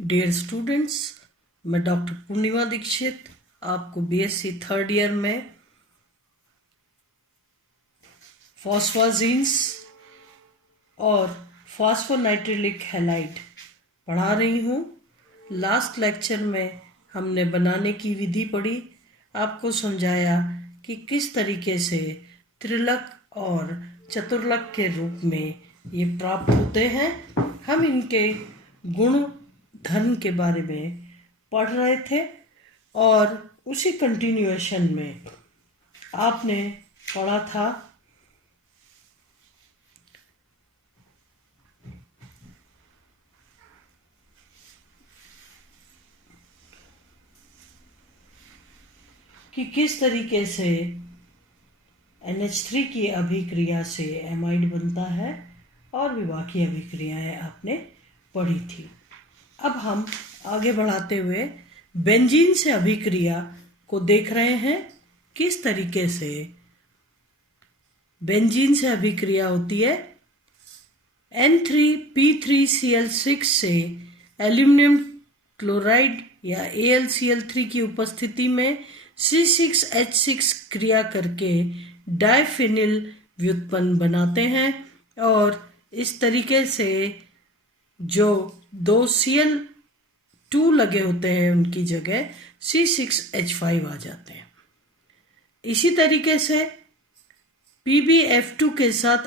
Dear students, मैं doctor पूर्णिमा दीक्षित आपको BSc third year में फॉस्फोजीन्स और फॉस्फोनाइट्रिलिक हैलाइड पढ़ा रही हूँ। लास्ट लेक्चर में हमने बनाने की विधि पढ़ी, आपको समझाया कि किस तरीके से त्रिलक और चतुर्लक के रूप में ये प्राप्त होते हैं। हम इनके गुण धर्म के बारे में पढ़ रहे थे और उसी कंटिन्यूएशन में आपने पढ़ा था कि किस तरीके से NH3 की अभिक्रिया से एमाइड बनता है और भी बाकी अभिक्रियाएं आपने पढ़ी थी। अब हम आगे बढ़ाते हुए बेंजीन से अभिक्रिया को देख रहे हैं। किस तरीके से बेंजीन से अभिक्रिया होती है। N3P3Cl6 से एल्यूमिनियम क्लोराइड या AlCl3 की उपस्थिति में C6H6 क्रिया करके डाइफिनिल व्युत्पन्न बनाते हैं और इस तरीके से जो दो Cl2 लगे होते हैं उनकी जगह C6H5 आ जाते हैं। इसी तरीके से PbF2 के साथ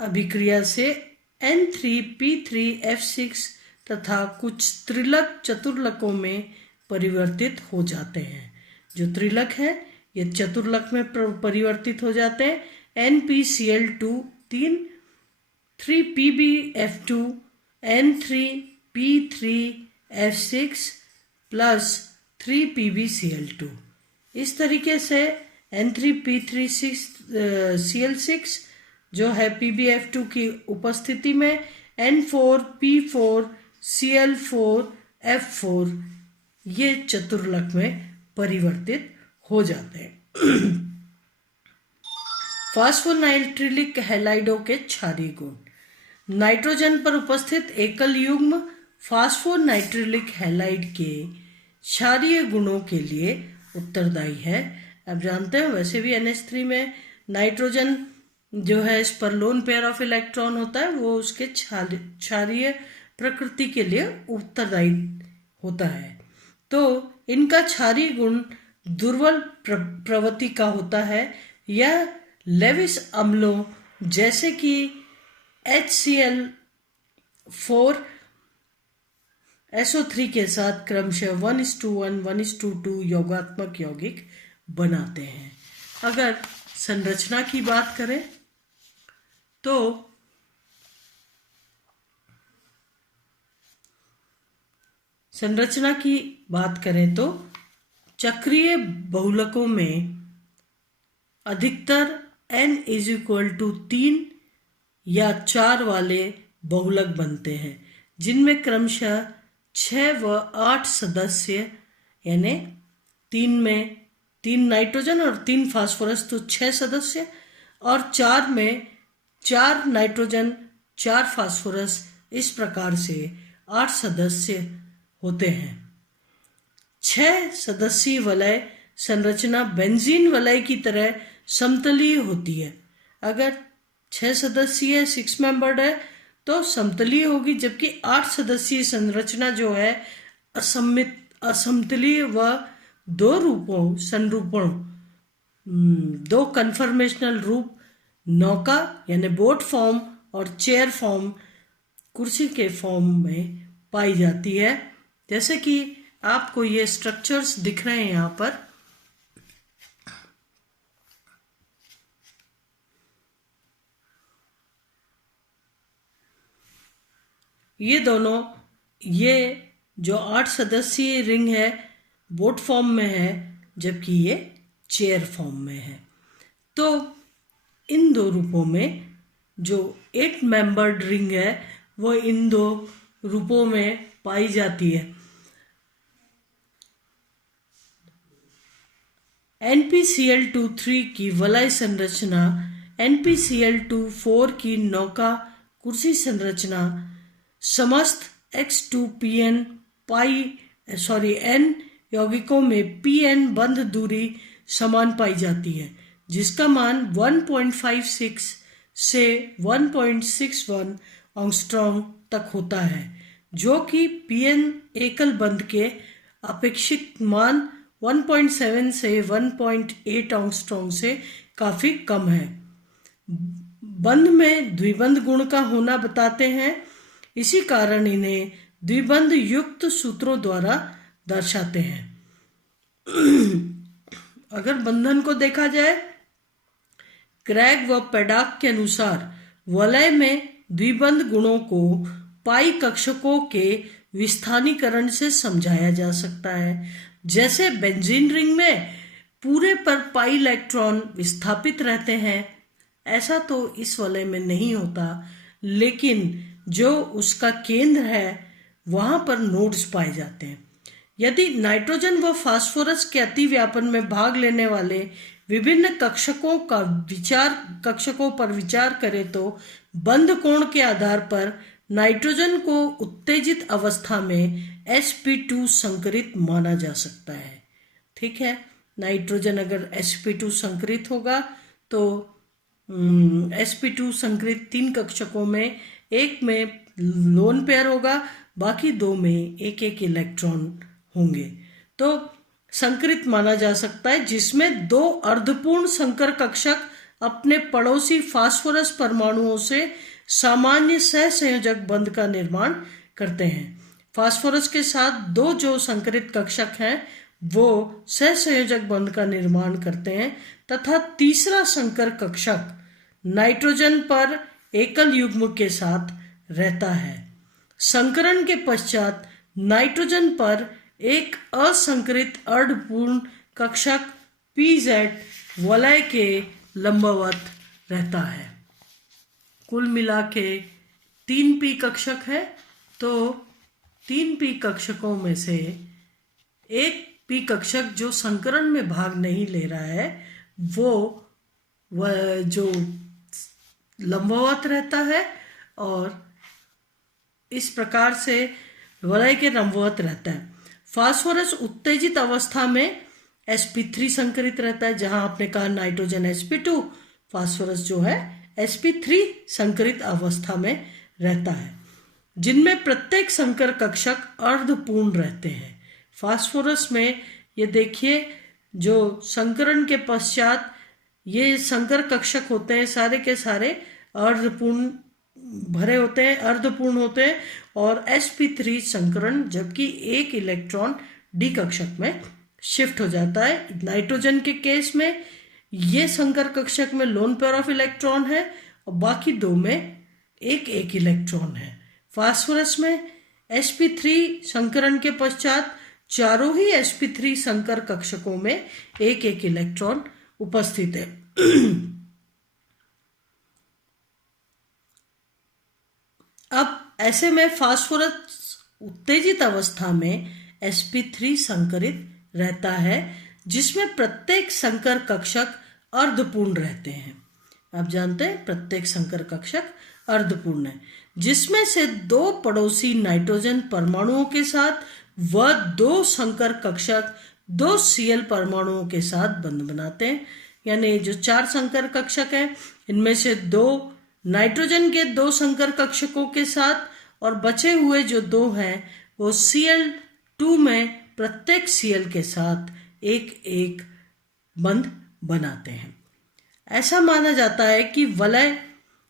अभिक्रिया से N3P3F6 तथा कुछ त्रिलक चतुर्लकों में परिवर्तित हो जाते हैं। जो त्रिलक है ये चतुर्लक में परिवर्तित हो जाते हैं। NPCl2 3, 3PbF2, N3P3F6 plus 3PbCl2। इस तरीके से N3P3Cl6 जो है PbF2 की उपस्थिति में N4P4Cl4F4 ये चतुर्लक में परिवर्तित हो जाते हैं। फॉस्फोनाइट्रिलिक हैलाइडों के क्षारीय गुण। नाइट्रोजन पर उपस्थित एकल युग्म फॉस्फोनाइट्रिलिक हैलाइड के क्षारीय गुणों के लिए उत्तरदायी है। आप जानते हैं वैसे भी NH3 में नाइट्रोजन जो है इस पर लोन पेयर ऑफ इलेक्ट्रॉन होता है, वो उसके क्षारीय प्रकृति के लिए उत्तरदायी होता है। तो इनका क्षारीय गुण दुर्बल प्रवृत्ति का होता है या लेविस अम्लों जैसे कि HCl4 SO3 के साथ क्रमशः 1:1, 1:2 योगात्मक यौगिक बनाते हैं। अगर संरचना की बात करें तो चक्रीय बहुलकों में अधिकतर N=3 या 4 वाले बहुलक बनते हैं जिनमें क्रमशः 6 व 8 सदस्य, यानी 3 में 3 नाइट्रोजन और 3 फास्फोरस तो 6 सदस्य, और 4 में 4 नाइट्रोजन 4 फास्फोरस, इस प्रकार से 8 सदस्य होते हैं। 6 सदस्यीय वलय संरचना बेंजीन वलय की तरह समतलीय होती है। अगर 6 सदस्यीय 6 मेंबर्ड है तो समतलीय होगी, जबकि 8 सदस्यीय संरचना जो है असमतलीय व दो कन्फर्मेशनल रूप नौका यानी बोट फॉर्म और चेयर फॉर्म कुर्सी के फॉर्म में पाई जाती है। जैसे कि आपको ये स्ट्रक्चर्स दिख रहे हैं यहाँ पर। ये जो 8 सदस्यीय रिंग है बोट फॉर्म में है, जबकि ये चेयर फॉर्म में है। तो इन दो रूपों में जो 8 मेंबर्ड रिंग है वो इन दो रूपों में पाई जाती है। NPCl2-3 की वलय संरचना NPCl2-4 की नौका कुर्सी संरचना समस्त X2PN n यौगिकों में Pn बंध दूरी समान पाई जाती है, जिसका मान 1.56 से 1.61 एंगस्ट्रॉम तक होता है, जो कि Pn एकल बंध के अपेक्षित मान 1.7 से 1.8 एंगस्ट्रॉम से काफी कम है। बंध में द्विबंध गुण का होना बताते हैं, इसी कारण इन्हें द्विबंध युक्त सूत्रों द्वारा दर्शाते हैं। अगर बंधन को देखा जाए, क्रैग व पेडाक के अनुसार वलय में द्विबंध गुणों को पाई कक्षकों के विस्थानीकरण से समझाया जा सकता है। जैसे बेंजीन रिंग में पूरे पर पाई इलेक्ट्रॉन विस्थापित रहते हैं, ऐसा तो इस वलय में नहीं होता, लेकिन जो उसका केंद्र है वहां पर नोड्स पाए जाते हैं। यदि नाइट्रोजन व फास्फोरस के अतिव्यापन में भाग लेने वाले विभिन्न कक्षकों पर विचार करें तो बंध कोण के आधार पर नाइट्रोजन को उत्तेजित अवस्था में sp2 संकरित माना जा सकता है। ठीक है, नाइट्रोजन अगर sp2 संकरित होगा तो sp2 संकरित 3 कक्षकों में एक में लोन पेयर होगा, बाकी 2 में एक एक इलेक्ट्रॉन होंगे, तो संकरित माना जा सकता है, जिसमें 2 अर्धपूर्ण संकर कक्षक अपने पड़ोसी फास्फोरस परमाणुओं से सामान्य सहसंयोजक बंध का निर्माण करते हैं। फास्फोरस के साथ 2 जो संकरित कक्षक हैं वो सहसंयोजक बंध का निर्माण करते हैं, तथा तीसरा संकर कक्षक नाइट्रोजन पर एकल युग्म के साथ रहता है। संकरण के पश्चात नाइट्रोजन पर एक असंकरित अर्धपूर्ण कक्षक PZ वलय के लंबवत रहता है। कुल मिला के 3p कक्षक है, तो 3p कक्षकों में से एक p कक्षक जो संकरण में भाग नहीं ले रहा है वो जो लंबवत रहता है, और इस प्रकार से वलय के लंबवत रहता है। फास्फोरस उत्तेजित अवस्था में sp3 संकरित रहता है, जहां आपने कहा नाइट्रोजन sp2, फास्फोरस जो है sp3 संकरित अवस्था में रहता है, जिनमें प्रत्येक संकर कक्षक अर्धपूर्ण रहते हैं। फास्फोरस में ये देखिए, जो संकरण के पश्चात ये संकर कक्षक होते हैं सारे के सारे अर्धपूर्ण भरे होते हैं, अर्धपूर्ण होते हैं, और sp3 संकरण, जबकि एक इलेक्ट्रॉन d कक्षक में शिफ्ट हो जाता है। नाइट्रोजन के केस में ये संकर कक्षक में लोन पेयर ऑफ इलेक्ट्रॉन है और बाकी 2 में एक एक इलेक्ट्रॉन है। फास्फोरस में sp3 संकरण के पश्चात चारों ही sp3 संकर कक्षकों में एक एक इलेक्ट्रॉन उपस्थित है। अब ऐसे में फास्फोरस उत्तेजित अवस्था में sp3 संकरित रहता है, जिसमें प्रत्येक संकर कक्षक अर्धपूर्ण रहते हैं। आप जानते हैं प्रत्येक संकर कक्षक अर्धपूर्ण है, जिसमें से 2 पड़ोसी नाइट्रोजन परमाणुओं के साथ व 2 संकर कक्षक 2 Cl परमाणुओं के साथ बंध बनाते हैं। यानी जो 4 संकर कक्षक हैं, इनमें से 2 नाइट्रोजन के 2 संकर कक्षकों के साथ, और बचे हुए जो 2 हैं वो Cl2 में प्रत्येक Cl के साथ एक एक बंध बनाते हैं। ऐसा माना जाता है कि वलय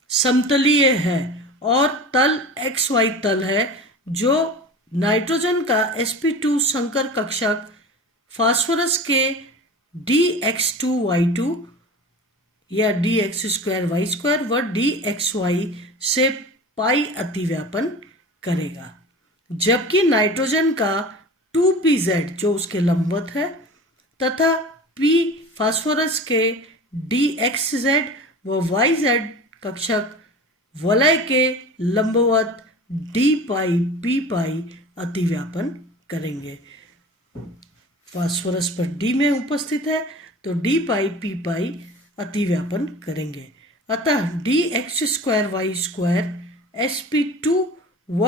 समतलीय है और तल XY तल है, जो नाइट्रोजन का sp2 संकर कक्षक फास्फोरस के dx2y2 या dx2y2 व dxy से पाई अतिव्यापन करेगा, जबकि नाइट्रोजन का 2pz जो उसके लंबवत है तथा p फास्फोरस के dxz व yz कक्षक वलय के लंबवत d पाई p पाई अतिव्यापन करेंगे। फास्फोरस पर d में उपस्थित है तो d पाई p पाई अतिव्यापन करेंगे। अतः dx2y2 sp2 व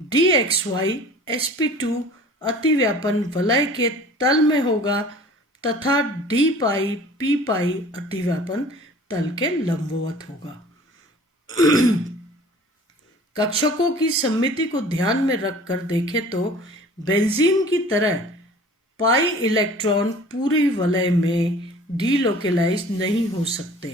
dxy sp2 अतिव्यापन वलय के तल में होगा तथा d पाई p पाई अतिव्यापन तल के लंबवत होगा। कक्षकों की सममिति को ध्यान में रखकर देखें तो बेंजीन की तरह पाई इलेक्ट्रॉन पूरी वलय में डीलोकेलाइज नहीं हो सकते।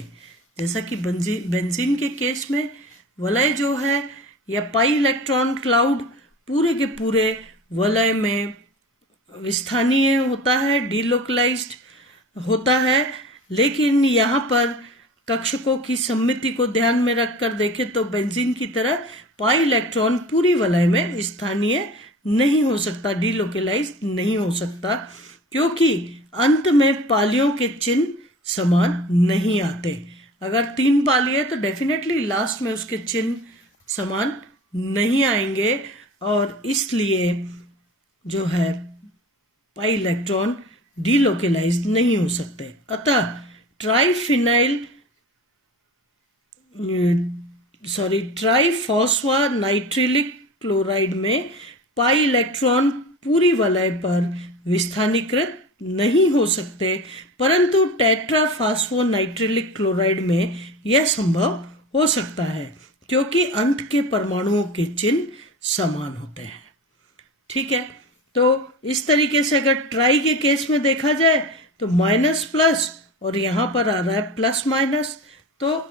जैसा कि बेंजीन के केस में वलय जो है या पाई इलेक्ट्रॉन क्लाउड पूरे के पूरे वलय में विस्थानीय होता है, डीलोकलाइज्ड होता है, लेकिन यहाँ पर कक्षकों की सममिति को ध्यान में रखकर देखें तो बेंजीन की तरह पाई इलेक्ट्रॉन पूरी वलय में स्थानीय नहीं हो सकता, डीलोकेलाइज नहीं हो सकता, क्योंकि अंत में पालियों के चिन्ह समान नहीं आते। अगर 3 पाली है तो डेफिनेटली लास्ट में उसके चिन्ह समान नहीं आएंगे और इसलिए जो है पाई इलेक्ट्रॉन डीलोकेलाइज नहीं हो सकते। अतः ट्राइफॉस्फोनाइट्रिलिक क्लोराइड में पाई इलेक्ट्रॉन पूरी वलय पर विस्थानीकृत नहीं हो सकते, परंतु टेट्राफॉस्फोनाइट्रिलिक क्लोराइड में यह संभव हो सकता है क्योंकि अंत के परमाणुओं के चिन्ह समान होते हैं। ठीक है, तो इस तरीके से अगर ट्राई के केस में देखा जाए तो माइनस प्लस और यहाँ पर आ रहा है प्लस माइनस, तो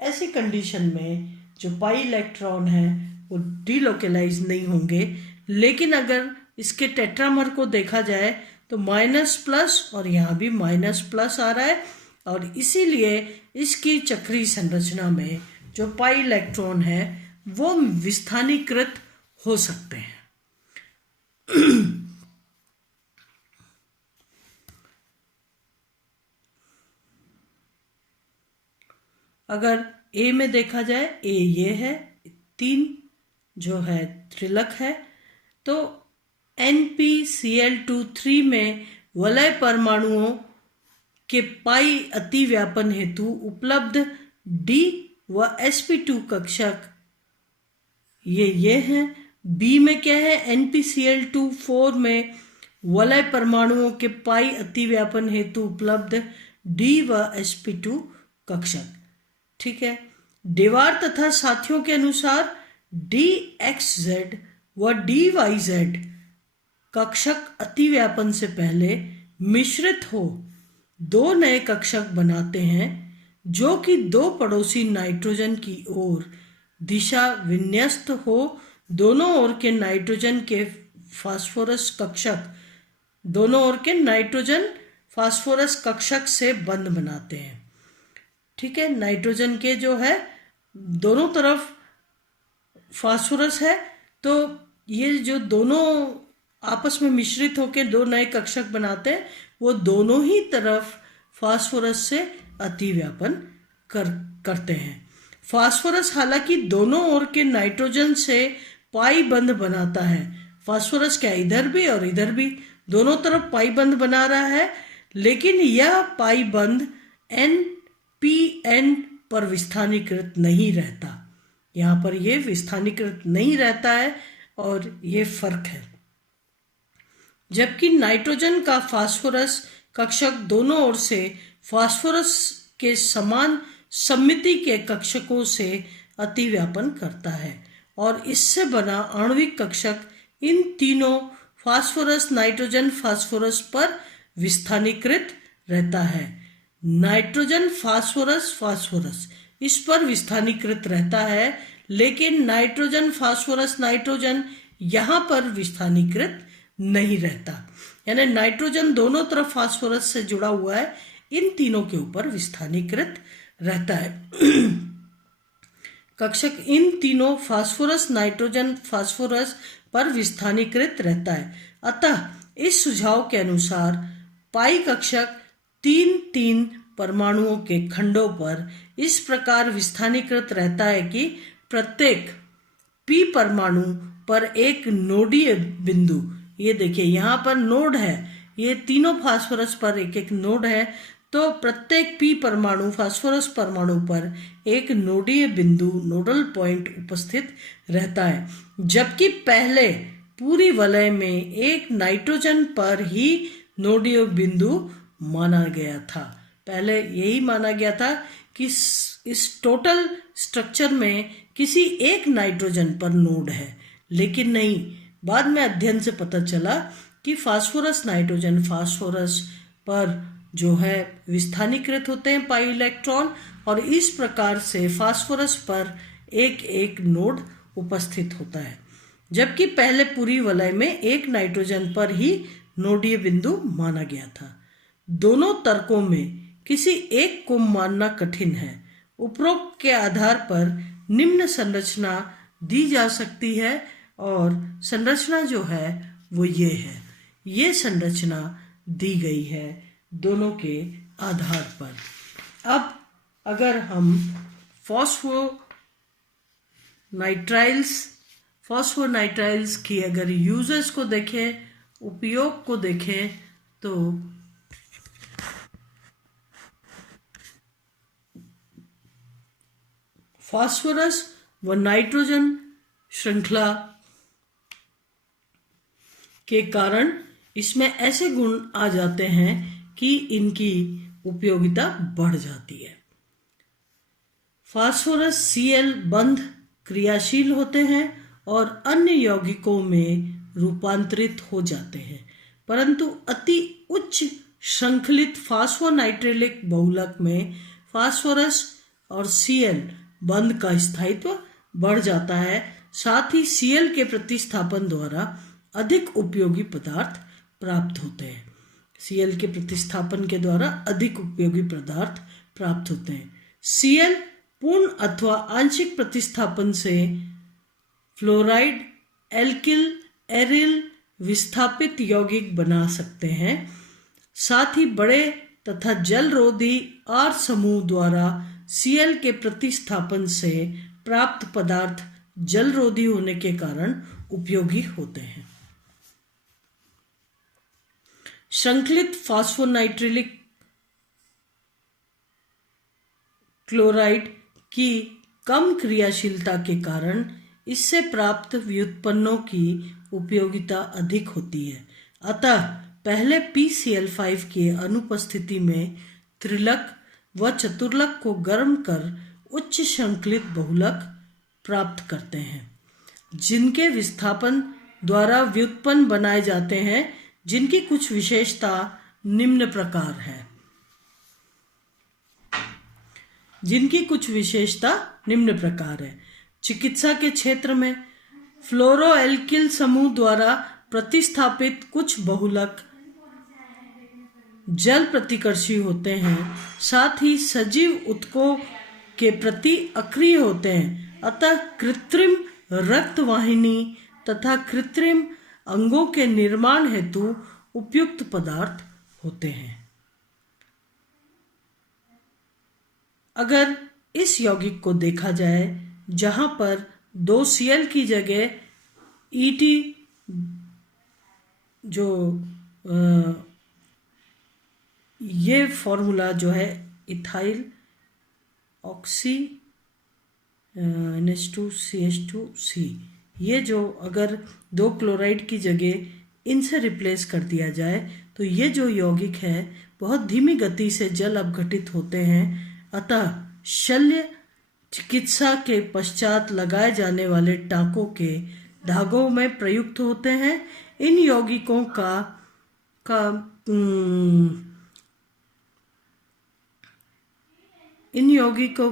ऐसी कंडीशन में जो पाई इलेक्ट्रॉन है वो डीलोकेलाइज नहीं होंगे। लेकिन अगर इसके टेट्रामर को देखा जाए तो माइनस प्लस और यहाँ भी माइनस प्लस आ रहा है और इसीलिए इसकी चक्रीय संरचना में जो पाई इलेक्ट्रॉन है वो विस्थानीकृत हो सकते हैं। अगर ए में देखा जाए, ए ये है 3 जो है त्रिलक है, तो NpCl2 में वलय परमाणुओं के पाई अतिव्यापन हेतु उपलब्ध D व sp2 कक्षक ये हैं। बी में क्या है, NpCl2 में वलय परमाणुओं के पाई अतिव्यापन हेतु उपलब्ध D व sp2 कक्षक। ठीक है, डेवार तथा साथियों के अनुसार dxz व dyz कक्षक अतिव्यापन से पहले मिश्रित हो 2 नए कक्षक बनाते हैं जो कि 2 पड़ोसी नाइट्रोजन की ओर दिशा विन्यस्त हो। दोनों ओर के नाइट्रोजन के फास्फोरस कक्षक दोनों ओर के नाइट्रोजन फास्फोरस कक्षक से बंध बनाते हैं। ठीक है, नाइट्रोजन के जो है दोनों तरफ फास्फोरस है, तो ये जो दोनों आपस में मिश्रित होकर 2 नए कक्षक बनाते हैं वो दोनों ही तरफ फास्फोरस से अतिव्यापन करते हैं। फास्फोरस हालांकि दोनों ओर के नाइट्रोजन से पाई बंध बनाता है। फास्फोरस क्या इधर भी और इधर भी दोनों तरफ पाई बंध बना रहा है, लेकिन यह पाई बंध NPN पर विस्थानीकृत नहीं रहता। यहाँ पर यह विस्थानीकृत नहीं रहता है और ये फर्क है। जबकि नाइट्रोजन का फास्फोरस कक्षक दोनों ओर से फास्फोरस के समान सममिति के कक्षकों से अतिव्यापन करता है और इससे बना आणविक कक्षक इन तीनों फास्फोरस नाइट्रोजन फास्फोरस पर विस्थानीकृत रहता है। नाइट्रोजन फास्फोरस फास्फोरस इस पर विस्थानीकृत रहता है, लेकिन नाइट्रोजन फास्फोरस नाइट्रोजन यहाँ पर विस्थानीकृत नहीं रहता। यानी नाइट्रोजन दोनों तरफ फास्फोरस से जुड़ा हुआ है, इन तीनों के ऊपर विस्थानीकृत रहता है। कक्षक इन तीनों फास्फोरस नाइट्रोजन फास्फोरस पर विस्थानीकृत रहता है। अतः इस सुझाव के अनुसार पाई कक्षक 3-3 परमाणुओं के खंडों पर इस प्रकार विस्थानीकृत रहता है कि प्रत्येक p परमाणु पर एक नोडीय बिंदु, ये देखिए यहाँ पर नोड है, ये तीनों फास्फोरस पर एक एक नोड है, तो प्रत्येक P परमाणु फास्फोरस परमाणु पर एक नोडीय बिंदु नोडल पॉइंट उपस्थित रहता है, जबकि पहले पूरी वलय में एक नाइट्रोजन पर ही नोडीय बिंदु माना गया था। पहले यही माना गया था कि इस टोटल स्ट्रक्चर में किसी एक नाइट्रोजन पर नोड है, लेकिन नहीं, बाद में अध्ययन से पता चला कि फास्फोरस नाइट्रोजन फास्फोरस पर जो है विस्थानीकृत होते हैं पाई इलेक्ट्रॉन, और इस प्रकार से फास्फोरस पर एक एक नोड उपस्थित होता है, जबकि पहले पूरी वलय में एक नाइट्रोजन पर ही नोडीय बिंदु माना गया था। दोनों तर्कों में किसी एक को मानना कठिन है। उपरोक्त के आधार पर निम्न संरचना दी जा सकती है, और संरचना जो है वो ये है। ये संरचना दी गई है दोनों के आधार पर। अब अगर हम फॉस्फोनाइट्राइल्स की अगर यूजेस को देखें, उपयोग को देखें, तो फास्फोरस व नाइट्रोजन श्रृंखला के कारण इसमें ऐसे गुण आ जाते हैं कि इनकी उपयोगिता बढ़ जाती है। फास्फोरस Cl बंध क्रियाशील होते हैं और अन्य यौगिकों में रूपांतरित हो जाते हैं, परंतु अति उच्च श्रृंखलित फास्फोनाइट्रिलिक बहुलक में फास्फोरस और Cl बंध का स्थायित्व बढ़ जाता है। साथ ही Cl के प्रतिस्थापन द्वारा अधिक उपयोगी पदार्थ प्राप्त होते हैं। Cl के प्रतिस्थापन के द्वारा अधिक उपयोगी पदार्थ प्राप्त होते हैं। Cl पूर्ण अथवा आंशिक प्रतिस्थापन से फ्लोराइड, एल्किल, एरिल विस्थापित यौगिक बना सकते हैं। साथ ही बड़े तथा जलरोधी R समूह द्वारा Cl के प्रतिस्थापन से प्राप्त पदार्थ जलरोधी होने के कारण उपयोगी होते हैं। श्रृंखलित फास्फोनाइट्रिलिक क्लोराइड की कम क्रियाशीलता के कारण इससे प्राप्त व्युत्पन्नों की उपयोगिता अधिक होती है। अतः पहले PCl5 की अनुपस्थिति में त्रिलक व चतुर्लक को गर्म कर उच्च श्रृंखलित बहुलक प्राप्त करते हैं, जिनके विस्थापन द्वारा व्युत्पन्न बनाए जाते हैं, जिनकी कुछ विशेषता निम्न प्रकार है। चिकित्सा के क्षेत्र में फ्लोरोएल्किल समूह द्वारा प्रतिस्थापित कुछ बहुलक जल प्रतिकर्षी होते हैं, साथ ही सजीव ऊतकों के प्रति अक्रिय होते हैं। अतः कृत्रिम रक्तवाहिनी तथा कृत्रिम अंगों के निर्माण हेतु उपयुक्त पदार्थ होते हैं। अगर इस यौगिक को देखा जाए जहां पर 2 Cl की जगह ET जो ये फॉर्मूला जो है इथाइल ऑक्सी NH2CH2C, ये जो अगर 2 क्लोराइड की जगह इनसे रिप्लेस कर दिया जाए तो ये जो यौगिक है बहुत धीमी गति से जल अपघटित होते हैं। अतः शल्य चिकित्सा के पश्चात लगाए जाने वाले टाँकों के धागों में प्रयुक्त होते हैं। इन यौगिकों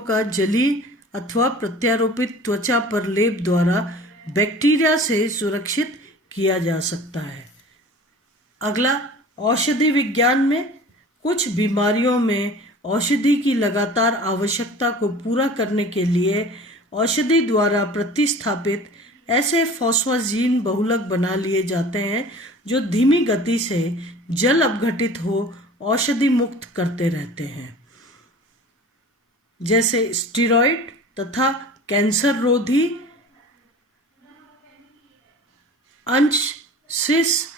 का जली अथवा प्रत्यारोपित त्वचा पर लेप द्वारा बैक्टीरिया से सुरक्षित किया जा सकता है। अगला, औषधि विज्ञान में कुछ बीमारियों में औषधि की लगातार आवश्यकता को पूरा करने के लिए औषधि द्वारा प्रतिस्थापित ऐसे फॉस्फाजीन बहुलक बना लिए जाते हैं जो धीमी गति से जल अपघटित हो औषधि मुक्त करते रहते हैं, जैसे स्टेरॉइड तथा कैंसर रोधी अंश सिस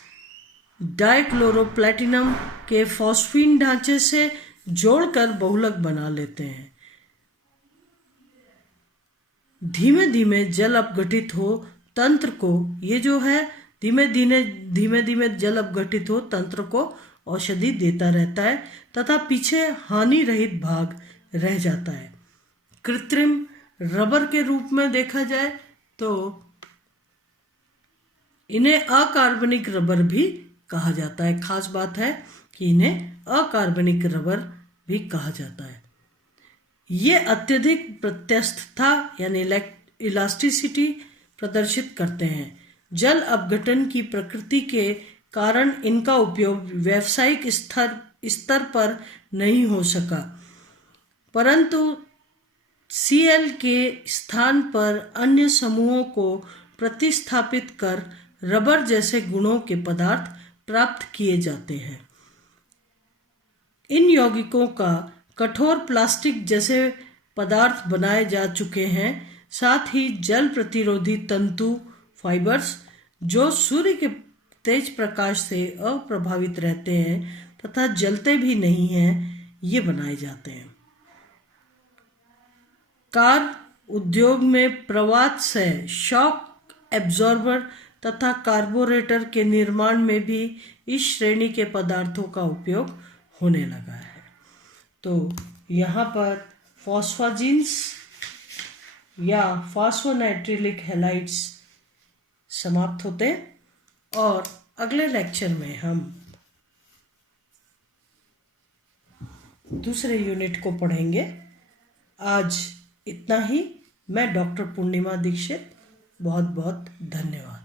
डाइक्लोरोप्लैटिनम के फॉस्फीन ढांचे से जोड़कर बहुलक बना लेते हैं। धीमे धीमे जल अपघटित हो तंत्र को, ये जो है धीमे धीमे जल अपघटित हो तंत्र को औषधि देता रहता है तथा पीछे हानि रहित भाग रह जाता है। कृत्रिम रबर के रूप में देखा जाए तो इन्हें अकार्बनिक रबर भी कहा जाता है। खास बात है कि इन्हें अकार्बनिक रबर भी कहा जाता है। ये अत्यधिक प्रत्यस्थता यानी इलास्टिसिटी प्रदर्शित करते हैं। जल अपघटन की प्रकृति के कारण इनका उपयोग व्यावसायिक स्तर पर नहीं हो सका, परंतु Cl के स्थान पर अन्य समूहों को प्रतिस्थापित कर रबर जैसे गुणों के पदार्थ प्राप्त किए जाते हैं। इन यौगिकों का कठोर प्लास्टिक जैसे पदार्थ बनाए जा चुके हैं। साथ ही जल प्रतिरोधी तंतु फाइबर्स जो सूर्य के तेज प्रकाश से अप्रभावित रहते हैं तथा जलते भी नहीं हैं, ये बनाए जाते हैं। कार उद्योग में प्रवात से शॉक एब्जॉर्बर तथा कार्बोरेटर के निर्माण में भी इस श्रेणी के पदार्थों का उपयोग होने लगा है। तो यहाँ पर फॉस्फाजिन्स या फॉस्फोनाइट्रिलिक हैलाइड्स समाप्त होते हैं और अगले लेक्चर में हम दूसरे यूनिट को पढ़ेंगे। आज इतना ही। मैं डॉक्टर पूर्णिमा दीक्षित, बहुत बहुत धन्यवाद।